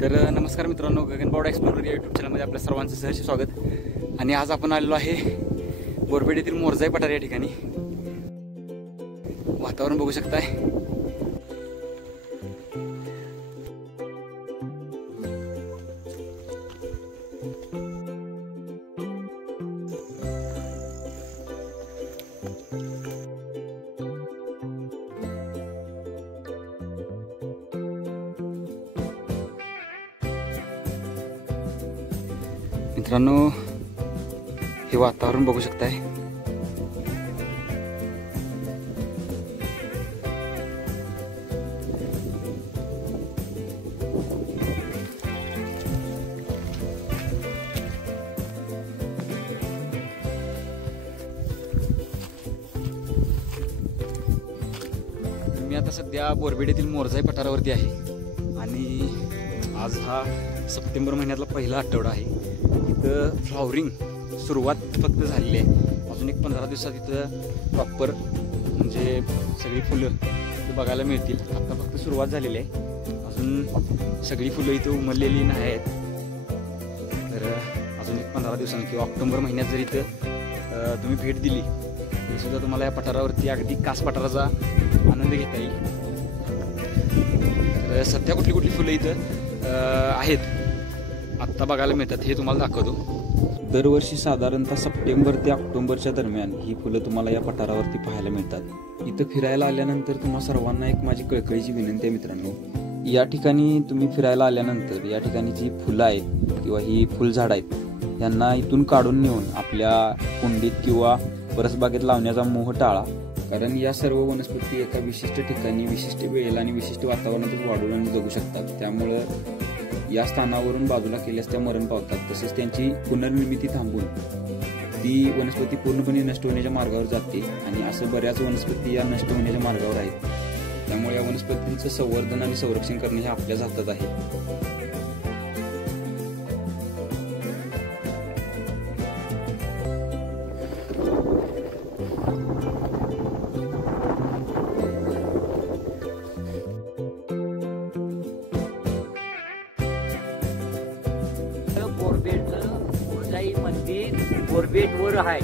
तर नमस्कार मित्रांनो, गगनबावडा एक्सप्लोरर या यूट्यूब चॅनलमध्ये आपल्या सर्वांचं सहर्ष स्वागत। आणि आज आपण आलेलो आहे बोरबेट येथील मोरजाई पठार या ठिकाणी। वातावरण बघू शकताय। मित्रांनो, हे वातावरण बघू शकताय। मी आता सध्या बोरबेट येथील मोरजाई पठारावरती आहे आणि आज हा सप्टेंबर महिन्यातला पहिला आठवडा आहे। इथं फ्लॉवरिंग सुरुवात फक्त झालेली आहे। अजून एक 15 दिवसात इथं प्रॉपर म्हणजे सगळी फुलं इथं बघायला मिळतील। आता फक्त सुरुवात झालेली आहे, अजून सगळी फुलं इथं उमललेली नाही आहेत। तर अजून एक 15 दिवसांनी किंवा ऑक्टोबर महिन्यात जर इथं तुम्ही भेट दिली तरी सुद्धा तुम्हाला या पठारावरती अगदी कास पठाराचा आनंद घेता येईल। तर सध्या कुठली कुठली फुलं इथं आहेत आत्ता बघायला मिळतात हे तुम्हाला दाखवतो। दरवर्षी साधारणतः सप्टेंबर ते ऑक्टोबरच्या दरम्यान ही फुलं तुम्हाला या पठारावरती पाहायला मिळतात। इथं फिरायला आल्यानंतर तुम्हा सर्वांना एक माझी कळकळीची विनंती आहे मित्रांनो, या ठिकाणी तुम्ही फिरायला आल्यानंतर या ठिकाणी जी फुलं आहेत किंवा ही फुलझाड आहेत यांना इथून काढून नेऊन आपल्या कुंडीत किंवा परसबागेत लावण्याचा मोह टाळा। कारण या सर्व वनस्पती एका विशिष्ट ठिकाणी विशिष्ट वेळेला आणि विशिष्ट वातावरणातच वाढून आणि जगू शकतात। त्यामुळं या स्थानावरून बाजूला केल्यास त्या मरण पावतात, तसेच त्यांची पुनर्निर्मिती थांबून ती वनस्पती पूर्णपणे नष्ट होण्याच्या मार्गावर जाते आणि असं बऱ्याच वनस्पती या नष्ट होण्याच्या मार्गावर आहेत। त्यामुळे या वनस्पतींचं संवर्धन आणि संरक्षण करणे हे आपल्याच हातात आहे। बोरबेट मोरजाई मंदिर बोरबेट वर आहे।